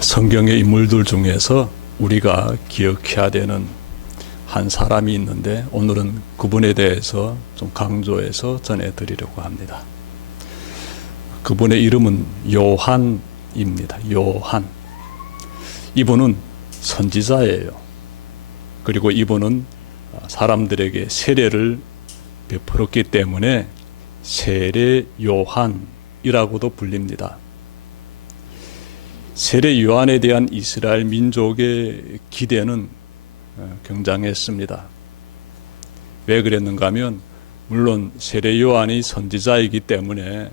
성경의 인물들 중에서 우리가 기억해야 되는 한 사람이 있는데 오늘은 그분에 대해서 좀 강조해서 전해드리려고 합니다. 그분의 이름은 요한입니다. 요한. 이분은 선지자예요. 그리고 이분은 사람들에게 세례를 베풀었기 때문에 세례 요한이라고도 불립니다. 세례 요한에 대한 이스라엘 민족의 기대는 굉장했습니다. 왜 그랬는가 하면 물론 세례 요한이 선지자이기 때문에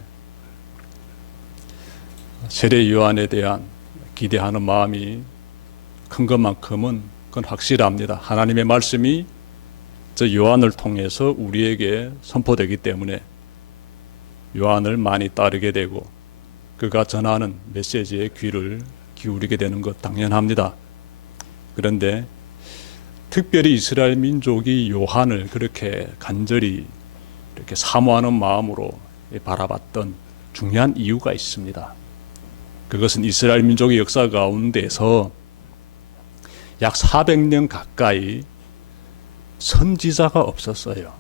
세례 요한에 대한 기대하는 마음이 큰 것만큼은 그건 확실합니다. 하나님의 말씀이 저 요한을 통해서 우리에게 선포되기 때문에 요한을 많이 따르게 되고 그가 전하는 메시지에 귀를 기울이게 되는 것 당연합니다. 그런데 특별히 이스라엘 민족이 요한을 그렇게 간절히 이렇게 사모하는 마음으로 바라봤던 중요한 이유가 있습니다. 그것은 이스라엘 민족의 역사 가운데서 약 400년 가까이 선지자가 없었어요.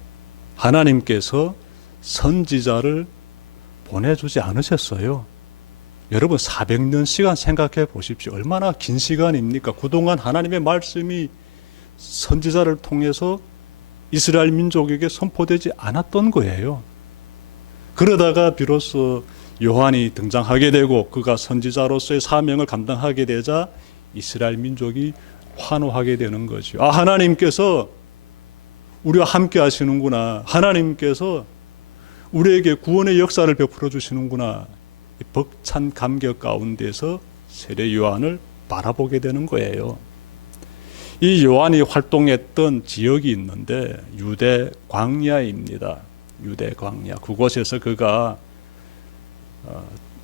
하나님께서 선지자를 보내주지 않으셨어요. 여러분 400년 시간 생각해 보십시오. 얼마나 긴 시간입니까? 그동안 하나님의 말씀이 선지자를 통해서 이스라엘 민족에게 선포되지 않았던 거예요. 그러다가 비로소 요한이 등장하게 되고 그가 선지자로서의 사명을 감당하게 되자 이스라엘 민족이 환호하게 되는 거죠. 아, 하나님께서 우리와 함께 하시는구나. 하나님께서 우리에게 구원의 역사를 베풀어 주시는구나. 벅찬 감격 가운데서 세례 요한을 바라보게 되는 거예요. 이 요한이 활동했던 지역이 있는데 유대 광야입니다. 유대 광야. 그곳에서 그가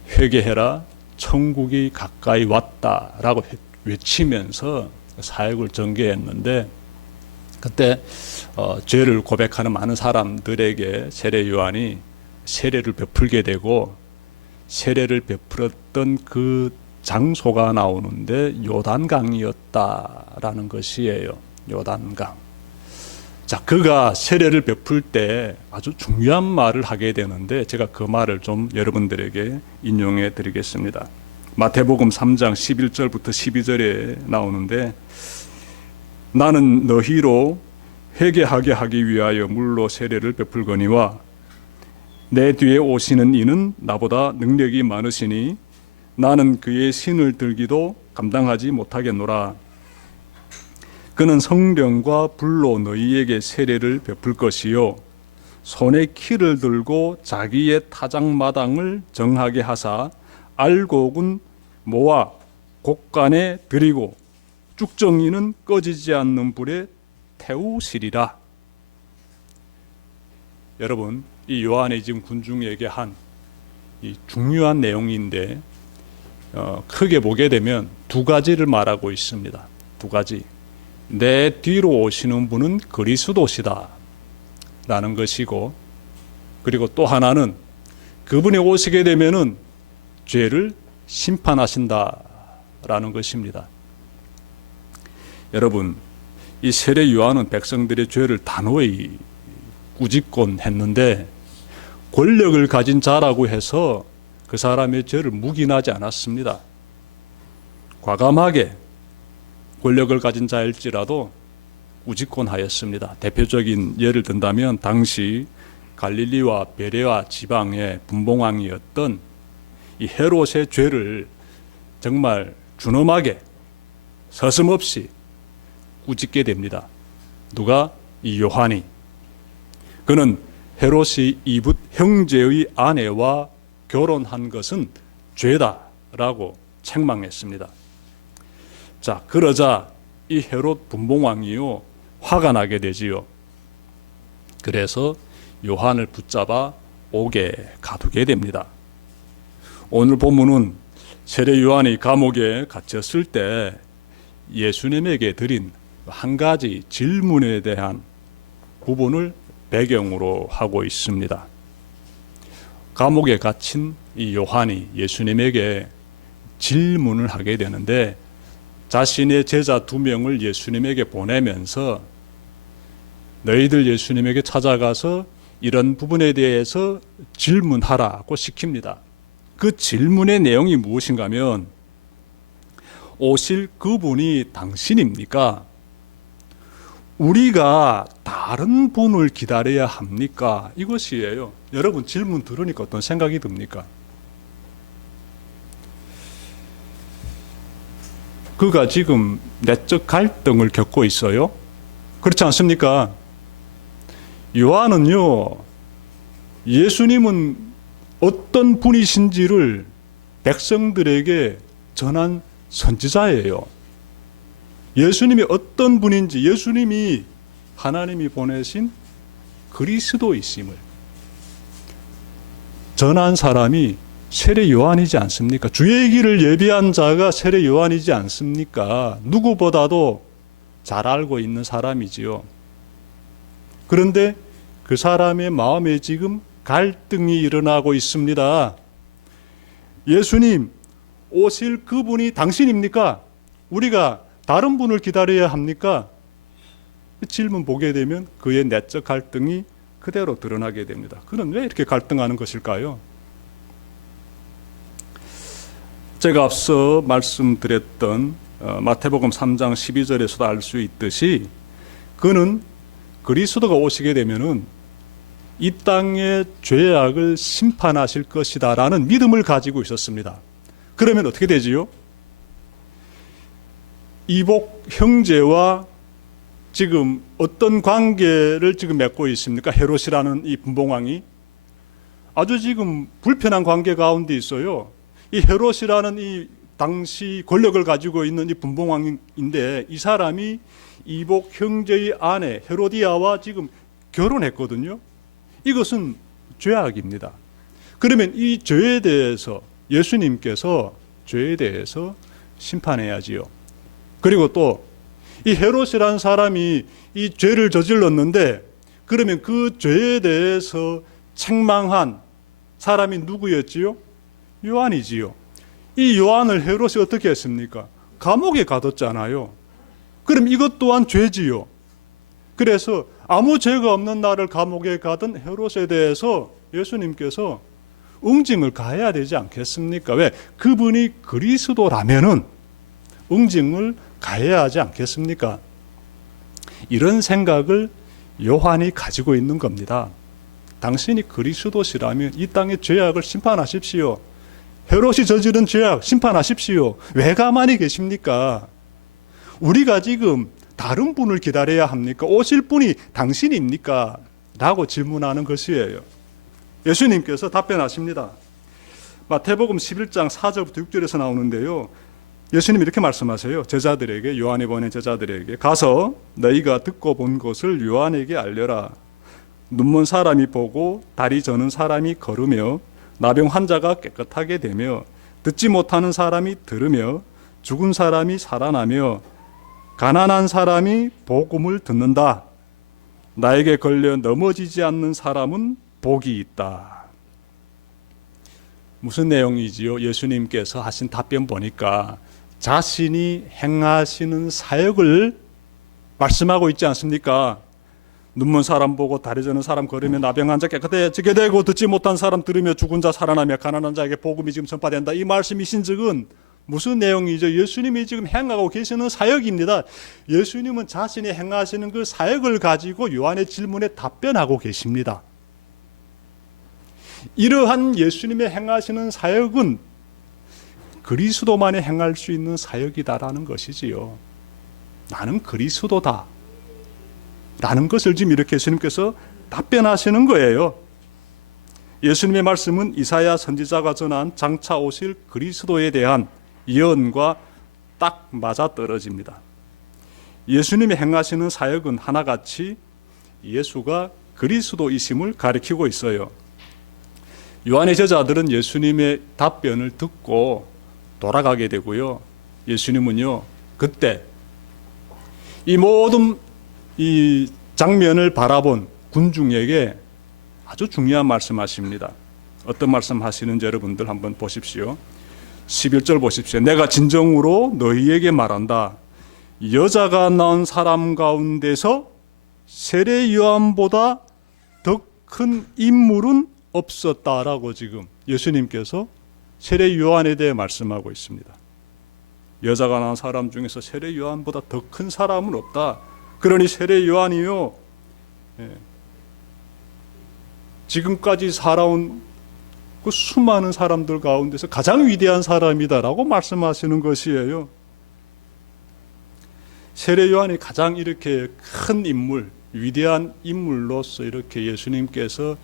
회개해라, 천국이 가까이 왔다라고 외치면서 사역을 전개했는데 그때 죄를 고백하는 많은 사람들에게 세례 요한이 세례를 베풀게 되고 세례를 베풀었던 그 장소가 나오는데 요단강이었다라는 것이에요. 요단강. 자, 그가 세례를 베풀 때 아주 중요한 말을 하게 되는데 제가 그 말을 좀 여러분들에게 인용해 드리겠습니다. 마태복음 3장 11절부터 12절에 나오는데 나는 너희로 회개하게 하기 위하여 물로 세례를 베풀거니와 내 뒤에 오시는 이는 나보다 능력이 많으시니 나는 그의 신을 들기도 감당하지 못하겠노라. 그는 성령과 불로 너희에게 세례를 베풀 것이요 손에 키를 들고 자기의 타작마당을 정하게 하사 알곡은 모아 곡간에 들이고 쭉정이는 꺼지지 않는 불에 태우시리라. 여러분, 이 요한이 지금 군중에게 한 이 중요한 내용인데 크게 보게 되면 두 가지를 말하고 있습니다. 두 가지. 내 뒤로 오시는 분은 그리스도시다 라는 것이고 그리고 또 하나는 그분이 오시게 되면은 죄를 심판하신다 라는 것입니다. 여러분, 이 세례 요한은 백성들의 죄를 단호히 꾸짖곤 했는데 권력을 가진 자라고 해서 그 사람의 죄를 묵인하지 않았습니다. 과감하게 권력을 가진 자일지라도 꾸짖곤 하였습니다. 대표적인 예를 든다면 당시 갈릴리와 베레아 지방의 분봉왕이었던 이 헤롯의 죄를 정말 준엄하게 서슴없이 꾸짖게 됩니다. 누가? 이 요한이. 그는 헤롯이 이붓 형제의 아내와 결혼한 것은 죄다라고 책망했습니다. 자, 그러자 이 헤롯 분봉왕이요 화가 나게 되지요. 그래서 요한을 붙잡아 옥에 가두게 됩니다. 오늘 본문은 세례 요한이 감옥에 갇혔을 때 예수님에게 드린 한 가지 질문에 대한 부분을 배경으로 하고 있습니다. 감옥에 갇힌 이 요한이 예수님에게 질문을 하게 되는데 자신의 제자 2명을 예수님에게 보내면서 너희들 예수님에게 찾아가서 이런 부분에 대해서 질문하라고 시킵니다. 그 질문의 내용이 무엇인가 하면 오실 그분이 당신입니까? 우리가 다른 분을 기다려야 합니까? 이것이에요. 여러분 질문 들으니까 어떤 생각이 듭니까? 그가 지금 내적 갈등을 겪고 있어요. 그렇지 않습니까? 요한은요, 예수님은 어떤 분이신지를 백성들에게 전한 선지자예요. 예수님이 어떤 분인지, 예수님이 하나님이 보내신 그리스도이심을 전한 사람이 세례 요한이지 않습니까? 주의 길을 예비한 자가 세례 요한이지 않습니까? 누구보다도 잘 알고 있는 사람이지요. 그런데 그 사람의 마음에 지금 갈등이 일어나고 있습니다. 예수님, 오실 그분이 당신입니까? 우리가 다른 분을 기다려야 합니까? 질문 보게 되면 그의 내적 갈등이 그대로 드러나게 됩니다. 그는 왜 이렇게 갈등하는 것일까요? 제가 앞서 말씀드렸던 마태복음 3장 12절에서도 알 수 있듯이 그는 그리스도가 오시게 되면은 이 땅의 죄악을 심판하실 것이다 라는 믿음을 가지고 있었습니다. 그러면 어떻게 되지요? 이복 형제와 지금 어떤 관계를 지금 맺고 있습니까? 헤롯이라는 이 분봉왕이 아주 지금 불편한 관계 가운데 있어요. 이 헤롯이라는 이 당시 권력을 가지고 있는 이 분봉왕인데 이 사람이 이복 형제의 아내 헤로디아와 지금 결혼했거든요. 이것은 죄악입니다. 그러면 이 죄에 대해서 예수님께서 죄에 대해서 심판해야지요. 그리고 또 이 헤롯이라는 사람이 이 죄를 저질렀는데 그러면 그 죄에 대해서 책망한 사람이 누구였지요? 요한이지요. 이 요한을 헤롯이 어떻게 했습니까? 감옥에 가뒀잖아요. 그럼 이것 또한 죄지요. 그래서 아무 죄가 없는 나를 감옥에 가둔 헤롯에 대해서 예수님께서 응징을 가해야 되지 않겠습니까? 왜? 그분이 그리스도라면은 응징을 가해야 하지 않겠습니까? 이런 생각을 요한이 가지고 있는 겁니다. 당신이 그리스도시라면 이 땅의 죄악을 심판하십시오. 헤롯이 저지른 죄악 심판하십시오. 왜 가만히 계십니까? 우리가 지금 다른 분을 기다려야 합니까? 오실 분이 당신입니까? 라고 질문하는 것이에요. 예수님께서 답변하십니다. 마태복음 11장 4절부터 6절에서 나오는데요. 예수님이 이렇게 말씀하세요. 제자들에게, 요한이 보낸 제자들에게 가서 너희가 듣고 본 것을 요한에게 알려라. 눈먼 사람이 보고 다리 저는 사람이 걸으며 나병 환자가 깨끗하게 되며 듣지 못하는 사람이 들으며 죽은 사람이 살아나며 가난한 사람이 복음을 듣는다. 나에게 걸려 넘어지지 않는 사람은 복이 있다. 무슨 내용이지요? 예수님께서 하신 답변 보니까 자신이 행하시는 사역을 말씀하고 있지 않습니까? 눈먼 사람 보고 다리 저는 사람 걸으며 나병 환자 깨끗해지게 되고 듣지 못한 사람 들으며 죽은 자 살아나며 가난한 자에게 복음이 지금 전파된다. 이 말씀이신 즉은 무슨 내용이죠? 예수님이 지금 행하고 계시는 사역입니다. 예수님은 자신이 행하시는 그 사역을 가지고 요한의 질문에 답변하고 계십니다. 이러한 예수님의 행하시는 사역은 그리스도만이 행할 수 있는 사역이다라는 것이지요. 나는 그리스도다 라는 것을 지금 이렇게 예수님께서 답변하시는 거예요. 예수님의 말씀은 이사야 선지자가 전한 장차 오실 그리스도에 대한 예언과 딱 맞아떨어집니다. 예수님이 행하시는 사역은 하나같이 예수가 그리스도이심을 가리키고 있어요. 요한의 제자들은 예수님의 답변을 듣고 돌아가게 되고요. 예수님은요, 그때 이 모든 이 장면을 바라본 군중에게 아주 중요한 말씀하십니다. 어떤 말씀 하시는지 여러분들 한번 보십시오. 11절 보십시오. 내가 진정으로 너희에게 말한다. 여자가 낳은 사람 가운데서 세례 요한보다 더 큰 인물은 없었다라고 지금 예수님께서 세례 요한에 대해 말씀하고 있습니다. 여자가 낳은 사람 중에서 세례 요한보다 더 큰 사람은 없다. 그러니 세례 요한이요, 지금까지 살아온 그 수많은 사람들 가운데서 가장 위대한 사람이다라고 말씀하시는 것이에요. 세례 요한이 가장 이렇게 큰 인물, 위대한 인물로서 이렇게 예수님께서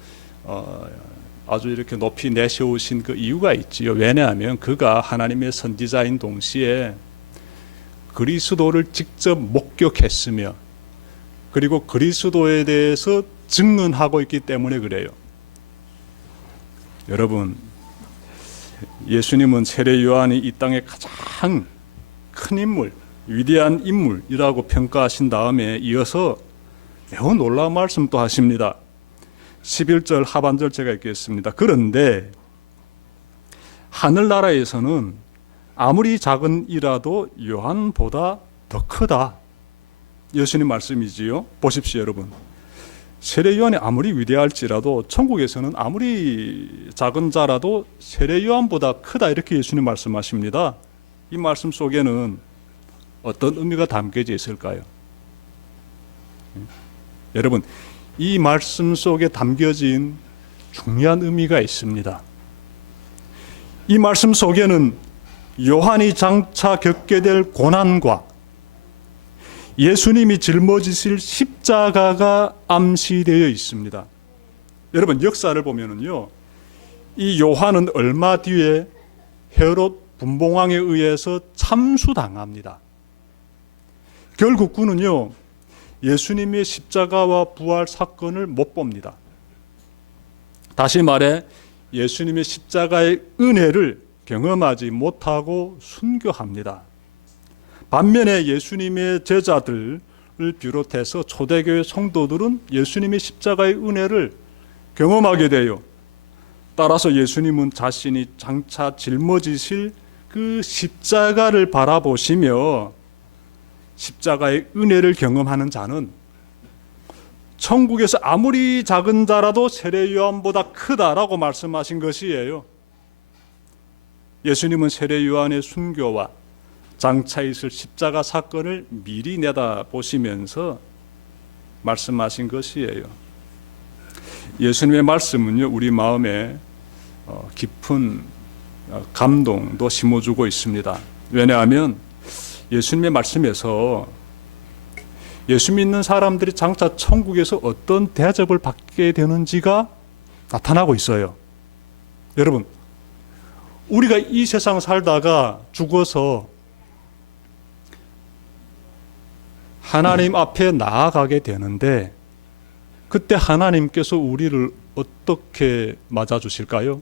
아주 이렇게 높이 내세우신 그 이유가 있지요. 왜냐하면 그가 하나님의 선지자인 동시에 그리스도를 직접 목격했으며 그리고 그리스도에 대해서 증언하고 있기 때문에 그래요. 여러분, 예수님은 세례 요한이 이 땅의 가장 큰 인물, 위대한 인물이라고 평가하신 다음에 이어서 매우 놀라운 말씀도 하십니다. 11절 하반절 제가 읽겠습니다. 그런데 하늘나라에서는 아무리 작은 이라도 요한보다 더 크다. 예수님 말씀이지요. 보십시오, 여러분. 세례 요한이 아무리 위대할지라도 천국에서는 아무리 작은 자라도 세례 요한보다 크다, 이렇게 예수님 말씀하십니다. 이 말씀 속에는 어떤 의미가 담겨져 있을까요? 여러분, 이 말씀 속에 담겨진 중요한 의미가 있습니다. 이 말씀 속에는 요한이 장차 겪게 될 고난과 예수님이 짊어지실 십자가가 암시되어 있습니다. 여러분, 역사를 보면은요, 이 요한은 얼마 뒤에 헤롯 분봉왕에 의해서 참수당합니다. 결국 그는요, 예수님의 십자가와 부활 사건을 못 봅니다. 다시 말해 예수님의 십자가의 은혜를 경험하지 못하고 순교합니다. 반면에 예수님의 제자들을 비롯해서 초대교회 성도들은 예수님의 십자가의 은혜를 경험하게 돼요. 따라서 예수님은 자신이 장차 짊어지실 그 십자가를 바라보시며 십자가의 은혜를 경험하는 자는 천국에서 아무리 작은 자라도 세례 요한보다 크다라고 말씀하신 것이에요. 예수님은 세례 요한의 순교와 장차 있을 십자가 사건을 미리 내다보시면서 말씀하신 것이에요. 예수님의 말씀은요, 우리 마음에 깊은 감동도 심어주고 있습니다. 왜냐하면 예수님의 말씀에서 예수 믿는 사람들이 장차 천국에서 어떤 대접을 받게 되는지가 나타나고 있어요. 여러분, 우리가 이 세상 살다가 죽어서 하나님 앞에 나아가게 되는데 그때 하나님께서 우리를 어떻게 맞아주실까요?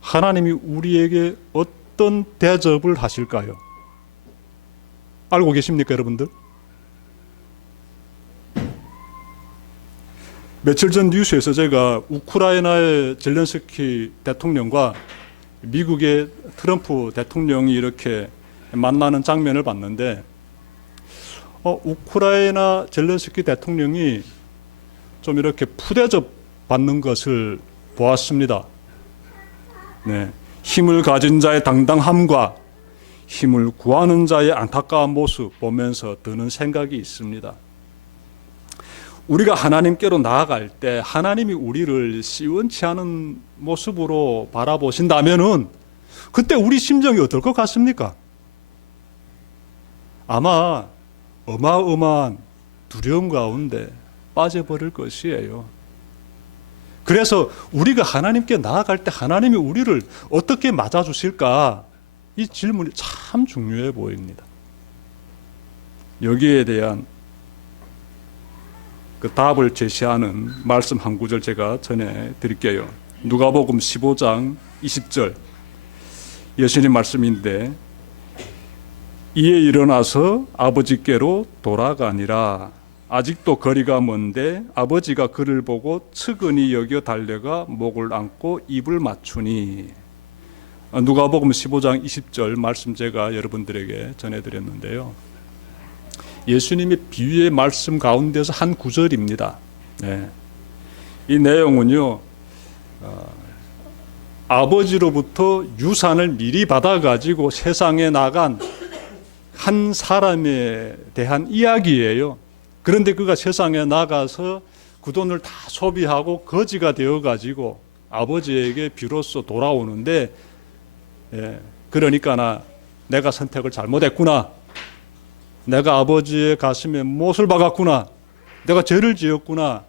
하나님이 우리에게 어떤 대접을 하실까요? 알고 계십니까, 여러분들? 며칠 전 뉴스에서 제가 우크라이나의 젤렌스키 대통령과 미국의 트럼프 대통령이 이렇게 만나는 장면을 봤는데 우크라이나 젤렌스키 대통령이 좀 이렇게 푸대접 받는 것을 보았습니다. 네, 힘을 가진 자의 당당함과 힘을 구하는 자의 안타까운 모습 보면서 드는 생각이 있습니다. 우리가 하나님께로 나아갈 때 하나님이 우리를 시원치 않은 모습으로 바라보신다면은 그때 우리 심정이 어떨 것 같습니까? 아마 어마어마한 두려움 가운데 빠져버릴 것이에요. 그래서 우리가 하나님께 나아갈 때 하나님이 우리를 어떻게 맞아주실까? 이 질문이 참 중요해 보입니다. 여기에 대한 그 답을 제시하는 말씀 한 구절 제가 전해 드릴게요. 누가복음 15장 20절 예수님 말씀인데 이에 일어나서 아버지께로 돌아가니라. 아직도 거리가 먼데 아버지가 그를 보고 측은히 여겨 달려가 목을 안고 입을 맞추니. 누가복음 15장 20절 말씀 제가 여러분들에게 전해드렸는데요. 예수님의 비유의 말씀 가운데서 한 구절입니다. 네. 이 내용은요, 아버지로부터 유산을 미리 받아가지고 세상에 나간 한 사람에 대한 이야기예요. 그런데 그가 세상에 나가서 그 돈을 다 소비하고 거지가 되어가지고 아버지에게 비로소 돌아오는데, 그러니까 내가 선택을 잘못했구나. 내가 아버지의 가슴에 못을 박았구나. 내가 죄를 지었구나.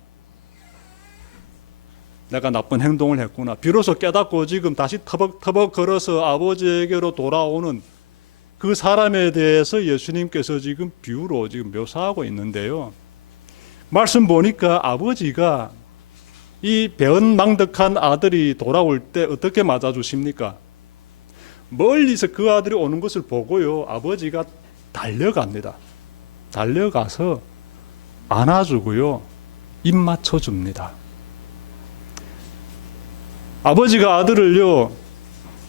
내가 나쁜 행동을 했구나. 비로소 깨닫고 지금 다시 터벅터벅 걸어서 아버지에게로 돌아오는 그 사람에 대해서 예수님께서 지금 비유로 지금 묘사하고 있는데요. 말씀 보니까 아버지가 이 배은망덕한 아들이 돌아올 때 어떻게 맞아주십니까? 멀리서 그 아들이 오는 것을 보고요, 아버지가 달려갑니다. 달려가서 안아주고요, 입 맞춰줍니다. 아버지가 아들을요,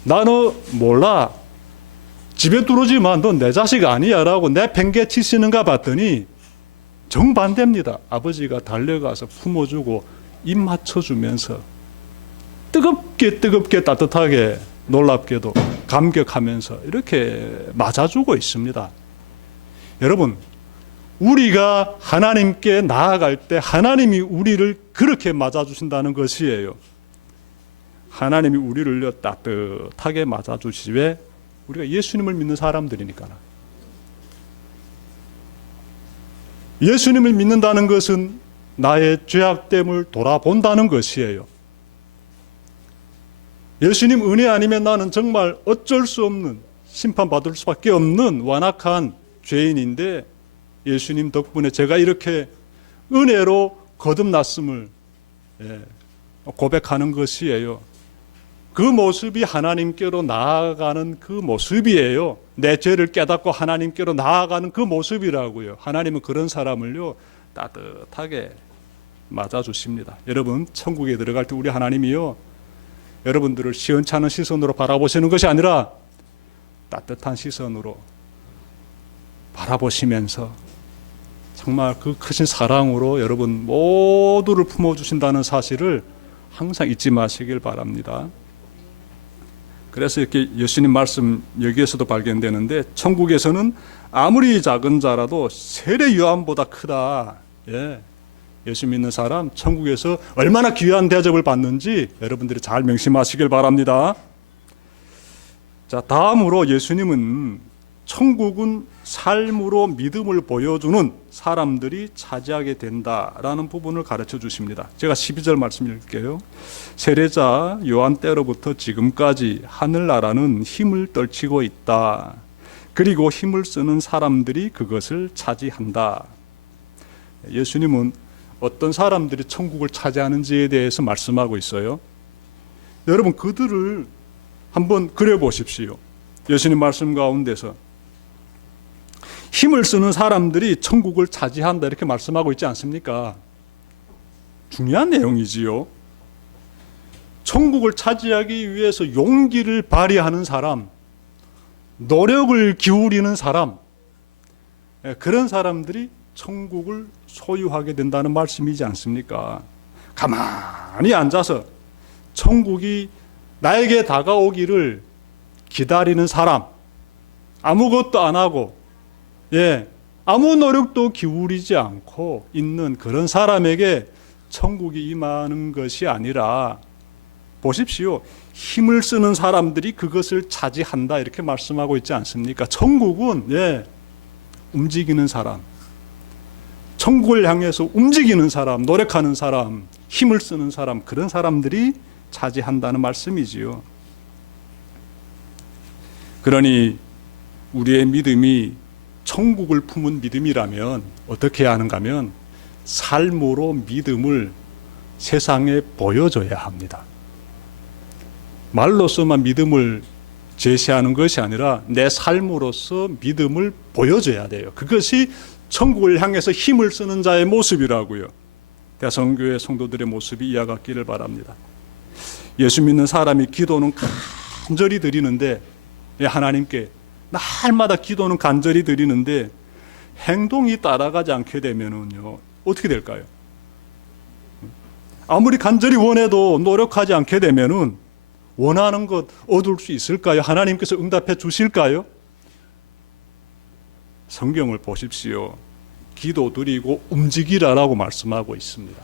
나는 몰라, 집에 들어오지 마, 넌 내 자식 아니야 라고 내팽개 치시는가 봤더니 정반대입니다. 아버지가 달려가서 품어주고 입 맞춰주면서 뜨겁게 따뜻하게, 놀랍게도 감격하면서 이렇게 맞아주고 있습니다. 여러분, 우리가 하나님께 나아갈 때 하나님이 우리를 그렇게 맞아주신다는 것이에요. 하나님이 우리를요 따뜻하게 맞아주시지. 왜? 우리가 예수님을 믿는 사람들이니까. 예수님을 믿는다는 것은 나의 죄악됨을 돌아본다는 것이에요. 예수님 은혜 아니면 나는 정말 어쩔 수 없는, 심판받을 수밖에 없는 완악한 죄인인데, 예수님 덕분에 제가 이렇게 은혜로 거듭났음을 고백하는 것이에요. 그 모습이 하나님께로 나아가는 그 모습이에요. 내 죄를 깨닫고 하나님께로 나아가는 그 모습이라고요. 하나님은 그런 사람을요 따뜻하게 맞아주십니다. 여러분, 천국에 들어갈 때 우리 하나님이요, 여러분들을 시원찮은 시선으로 바라보시는 것이 아니라 따뜻한 시선으로 바라보시면서 정말 그 크신 사랑으로 여러분 모두를 품어주신다는 사실을 항상 잊지 마시길 바랍니다. 그래서 이렇게 예수님 말씀 여기에서도 발견되는데, 천국에서는 아무리 작은 자라도 세례 요한보다 크다. 예수 믿는 사람 천국에서 얼마나 귀한 대접을 받는지 여러분들이 잘 명심하시길 바랍니다. 자, 다음으로 예수님은 천국은 삶으로 믿음을 보여주는 사람들이 차지하게 된다라는 부분을 가르쳐 주십니다. 제가 12절 말씀 읽을게요. 세례자 요한 때로부터 지금까지 하늘나라는 힘을 떨치고 있다. 그리고 힘을 쓰는 사람들이 그것을 차지한다. 예수님은 어떤 사람들이 천국을 차지하는지에 대해서 말씀하고 있어요. 여러분, 그들을 한번 그려보십시오. 예수님 말씀 가운데서 힘을 쓰는 사람들이 천국을 차지한다 이렇게 말씀하고 있지 않습니까? 중요한 내용이지요. 천국을 차지하기 위해서 용기를 발휘하는 사람, 노력을 기울이는 사람, 그런 사람들이 천국을 소유하게 된다는 말씀이지 않습니까? 가만히 앉아서 천국이 나에게 다가오기를 기다리는 사람, 아무것도 안 하고 아무 노력도 기울이지 않고 있는 그런 사람에게 천국이 임하는 것이 아니라, 보십시오, 힘을 쓰는 사람들이 그것을 차지한다 이렇게 말씀하고 있지 않습니까? 천국은 움직이는 사람, 천국을 향해서 움직이는 사람, 노력하는 사람, 힘을 쓰는 사람, 그런 사람들이 차지한다는 말씀이지요. 그러니 우리의 믿음이 천국을 품은 믿음이라면 어떻게 해야 하는가 하면 삶으로 믿음을 세상에 보여줘야 합니다. 말로서만 믿음을 제시하는 것이 아니라 내 삶으로서 믿음을 보여줘야 돼요. 그것이 천국을 향해서 힘을 쓰는 자의 모습이라고요. 대성교회 성도들의 모습이 이와 같기를 바랍니다. 예수 믿는 사람이 기도는 간절히 드리는데, 하나님께 날마다 기도는 간절히 드리는데 행동이 따라가지 않게 되면은요, 어떻게 될까요? 아무리 간절히 원해도 노력하지 않게 되면은 원하는 것 얻을 수 있을까요? 하나님께서 응답해 주실까요? 성경을 보십시오. 기도 드리고 움직이라라고 말씀하고 있습니다.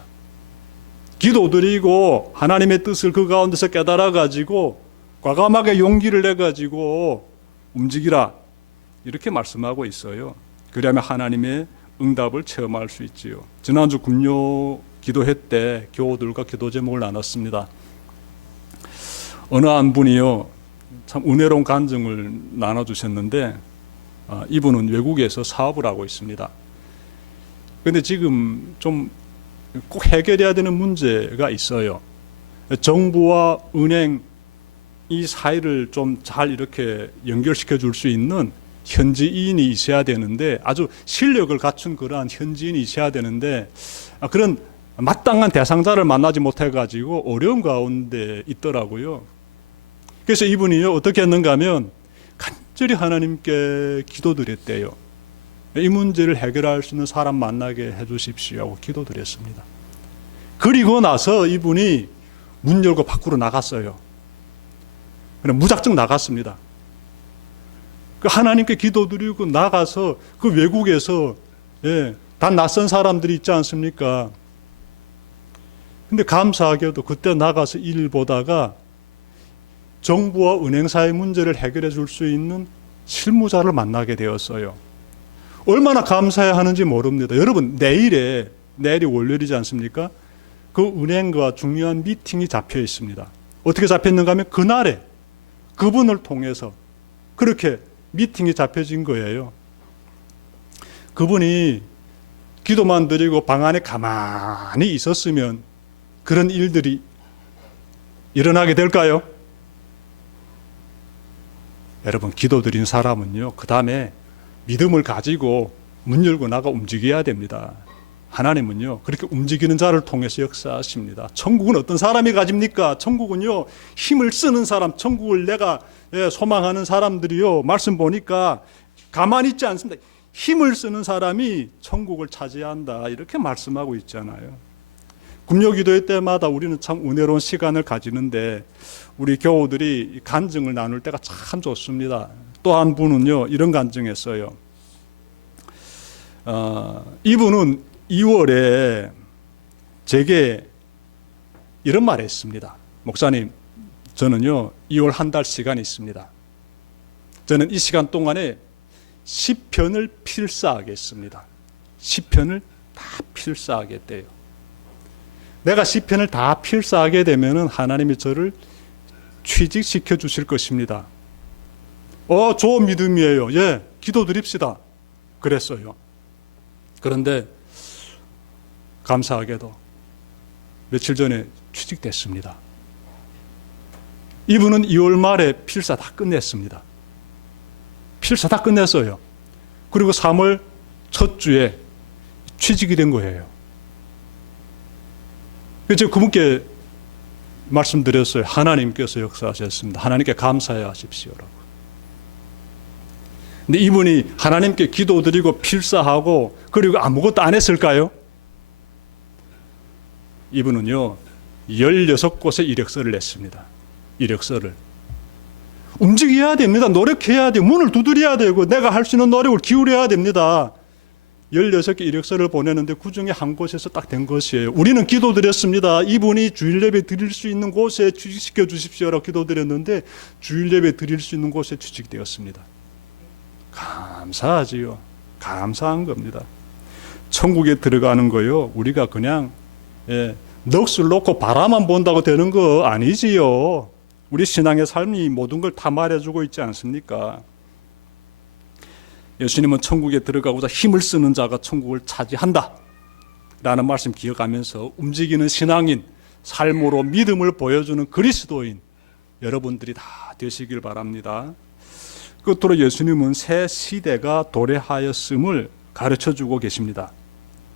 기도 드리고 하나님의 뜻을 그 가운데서 깨달아 가지고 과감하게 용기를 내 가지고 움직이라, 이렇게 말씀하고 있어요. 그러면 하나님의 응답을 체험할 수 있지요. 지난주 금요 기도회 때 교우들과 기도 제목을 나눴습니다. 어느 한 분이요, 참 은혜로운 간증을 나눠주셨는데, 이분은 외국에서 사업을 하고 있습니다. 그런데 지금 좀 꼭 해결해야 되는 문제가 있어요. 정부와 은행 이 사이를 좀 잘 이렇게 연결시켜 줄 수 있는 현지인이 있어야 되는데, 아주 실력을 갖춘 그러한 현지인이 있어야 되는데, 그런 마땅한 대상자를 만나지 못해 가지고 어려운 가운데 있더라고요. 그래서 이분이요, 어떻게 했는가 하면 간절히 하나님께 기도드렸대요. 이 문제를 해결할 수 있는 사람 만나게 해 주십시오 하고 기도드렸습니다. 그리고 나서 이분이 문 열고 밖으로 나갔어요. 그냥 무작정 나갔습니다. 그 하나님께 기도드리고 나가서 그 외국에서, 다 낯선 사람들이 있지 않습니까? 근데 감사하게도 그때 나가서 일 보다가 정부와 은행사의 문제를 해결해 줄 수 있는 실무자를 만나게 되었어요. 얼마나 감사해야 하는지 모릅니다. 여러분, 내일이 월요일이지 않습니까? 그 은행과 중요한 미팅이 잡혀 있습니다. 어떻게 잡혔는가 하면 그날에 그분을 통해서 그렇게 미팅이 잡혀진 거예요. 그분이 기도만 드리고 방 안에 가만히 있었으면 그런 일들이 일어나게 될까요? 여러분, 기도 드린 사람은요, 그 다음에 믿음을 가지고 문 열고 나가 움직여야 됩니다. 하나님은요, 그렇게 움직이는 자를 통해서 역사하십니다. 천국은 어떤 사람이 가집니까? 천국은요, 힘을 쓰는 사람, 천국을 내가 소망하는 사람들이요, 말씀 보니까 가만히 있지 않습니다. 힘을 쓰는 사람이 천국을 차지한다, 이렇게 말씀하고 있잖아요. 금요기도회 때마다 우리는 참 은혜로운 시간을 가지는데 우리 교우들이 간증을 나눌 때가 참 좋습니다. 또 한 분은요, 이런 간증했어요. 이분은 2월에 제게 이런 말을 했습니다. 목사님, 저는요 2월 한 달 시간이 있습니다. 저는 이 시간 동안에 시편을 필사하겠습니다. 시편을 다 필사하겠대요. 내가 시편을 다 필사하게 되면은 하나님이 저를 취직시켜 주실 것입니다. 좋은 믿음이에요. 예, 기도드립시다. 그랬어요. 그런데 감사하게도 며칠 전에 취직됐습니다. 이분은 2월 말에 필사 다 끝냈습니다. 필사 다 끝냈어요. 그리고 3월 첫 주에 취직이 된 거예요. 그래서 그분께 말씀드렸어요. 하나님께서 역사하셨습니다. 하나님께 감사해 하십시오라고. 근데 이분이 하나님께 기도드리고 필사하고 그리고 아무것도 안 했을까요? 이분은요 16곳에 이력서를 냈습니다. 이력서를. 움직여야 됩니다. 노력해야 돼요. 문을 두드려야 되고 내가 할 수 있는 노력을 기울여야 됩니다. 16개 이력서를 보내는데 그 중에 한 곳에서 딱 된 것이에요. 우리는 기도드렸습니다. 이분이 주일 예배 드릴 수 있는 곳에 취직시켜 주십시오라고 기도드렸는데 주일 예배 드릴 수 있는 곳에 취직되었습니다. 감사하지요. 감사한 겁니다. 천국에 들어가는 거요, 우리가 그냥 넋을 놓고 바라만 본다고 되는 거 아니지요. 우리 신앙의 삶이 모든 걸 다 말해주고 있지 않습니까? 예수님은 천국에 들어가고자 힘을 쓰는 자가 천국을 차지한다 라는 말씀 기억하면서 움직이는 신앙인, 삶으로 믿음을 보여주는 그리스도인 여러분들이 다 되시길 바랍니다. 끝으로 예수님은 새 시대가 도래하였음을 가르쳐주고 계십니다.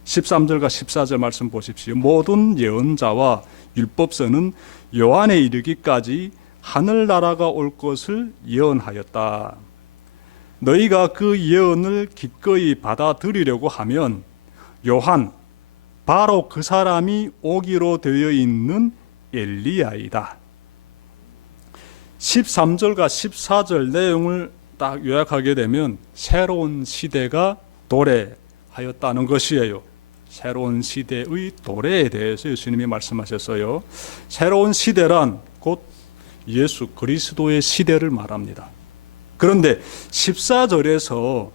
13절과 14절 말씀 보십시오. 모든 예언자와 율법서는 요한에 이르기까지 하늘나라가 올 것을 예언하였다. 너희가 그 예언을 기꺼이 받아들이려고 하면 요한, 바로 그 사람이 오기로 되어 있는 엘리야이다. 13절과 14절 내용을 딱 요약하게 되면 새로운 시대가 도래하였다는 것이에요. 새로운 시대의 도래에 대해서 예수님이 말씀하셨어요. 새로운 시대란 곧 예수 그리스도의 시대를 말합니다. 그런데 14절에서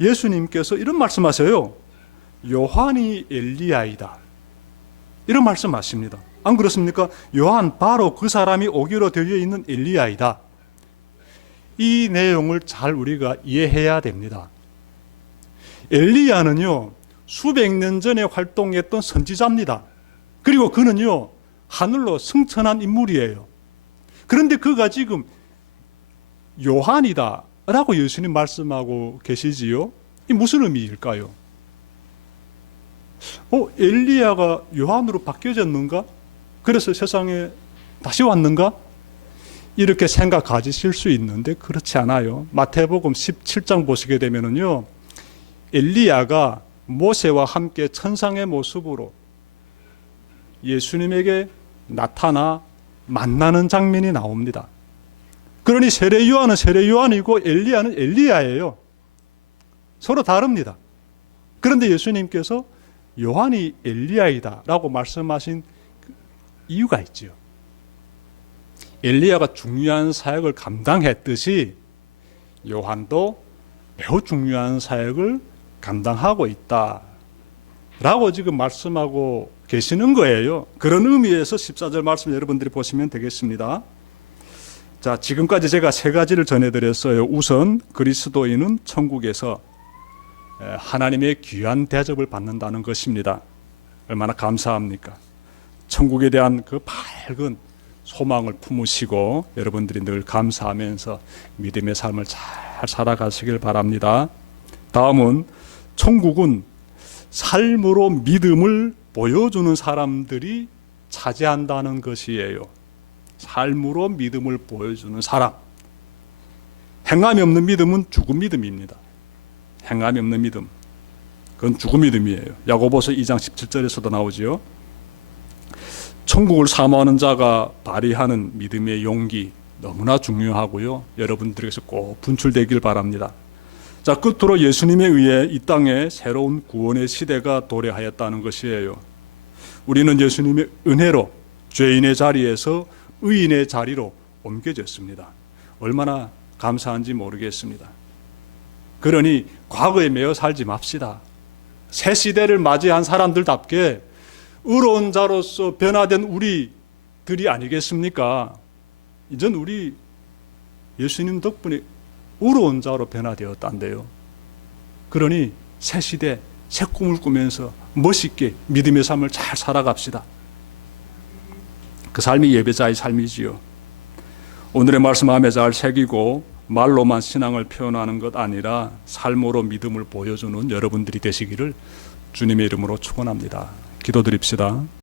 예수님께서 이런 말씀하세요. 요한이 엘리야이다. 이런 말씀하십니다. 안 그렇습니까? 요한, 바로 그 사람이 오기로 되어 있는 엘리야이다. 이 내용을 잘 우리가 이해해야 됩니다. 엘리야는요, 수백 년 전에 활동했던 선지자입니다. 그리고 그는요, 하늘로 승천한 인물이에요. 그런데 그가 지금 요한이다 라고 예수님 말씀하고 계시지요. 이 무슨 의미일까요? 엘리야가 요한으로 바뀌어졌는가? 그래서 세상에 다시 왔는가? 이렇게 생각 가지실 수 있는데 그렇지 않아요. 마태복음 17장 보시게 되면은요, 엘리야가 모세와 함께 천상의 모습으로 예수님에게 나타나 만나는 장면이 나옵니다. 그러니 세례 요한은 세례 요한이고 엘리야는 엘리야예요. 서로 다릅니다. 그런데 예수님께서 요한이 엘리야이다 라고 말씀하신 이유가 있지요. 엘리야가 중요한 사역을 감당했듯이 요한도 매우 중요한 사역을 감당하고 있다 라고 지금 말씀하고 계시는 거예요. 그런 의미에서 14절 말씀 여러분들이 보시면 되겠습니다. 자, 지금까지 제가 세 가지를 전해드렸어요. 우선 그리스도인은 천국에서 하나님의 귀한 대접을 받는다는 것입니다. 얼마나 감사합니까? 천국에 대한 그 밝은 소망을 품으시고 여러분들이 늘 감사하면서 믿음의 삶을 잘 살아가시길 바랍니다. 다음은 천국은 삶으로 믿음을 보여주는 사람들이 차지한다는 것이에요. 삶으로 믿음을 보여주는 사람. 행함이 없는 믿음은 죽은 믿음입니다. 행함이 없는 믿음, 그건 죽은 믿음이에요. 야고보서 2장 17절에서도 나오지요. 천국을 사모하는 자가 발휘하는 믿음의 용기 너무나 중요하고요. 여러분들에게서 꼭 분출되길 바랍니다. 자, 끝으로 예수님에 의해 이 땅에 새로운 구원의 시대가 도래하였다는 것이에요. 우리는 예수님의 은혜로 죄인의 자리에서 의인의 자리로 옮겨졌습니다. 얼마나 감사한지 모르겠습니다. 그러니 과거에 매여 살지 맙시다. 새 시대를 맞이한 사람들답게 의로운 자로서 변화된 우리들이 아니겠습니까? 이젠 우리 예수님 덕분에 의로운 자로 변화되었단데요. 그러니 새 시대, 새 꿈을 꾸면서 멋있게 믿음의 삶을 잘 살아갑시다. 그 삶이 예배자의 삶이지요. 오늘의 말씀 마음에 잘 새기고 말로만 신앙을 표현하는 것 아니라 삶으로 믿음을 보여주는 여러분들이 되시기를 주님의 이름으로 축원합니다. 기도드립시다.